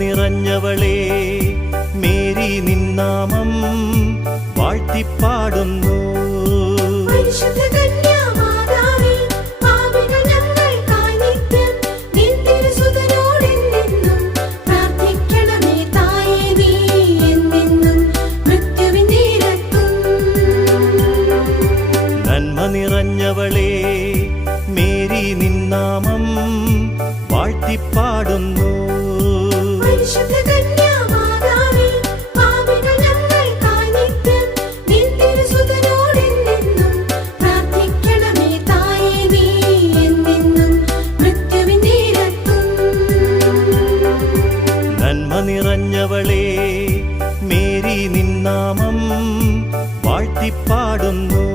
നിറഞ്ഞവളേ, Mary നിന്നാമം വാഴ്ത്തിപ്പാടുന്നു. നിറഞ്ഞവളേ, Mary നിന്നാമം വാഴ്ത്തിപ്പാടുന്നു. നന്മ നിറഞ്ഞവളേ, Mary നിന്നാമം വാഴ്ത്തിപ്പാടുന്നു.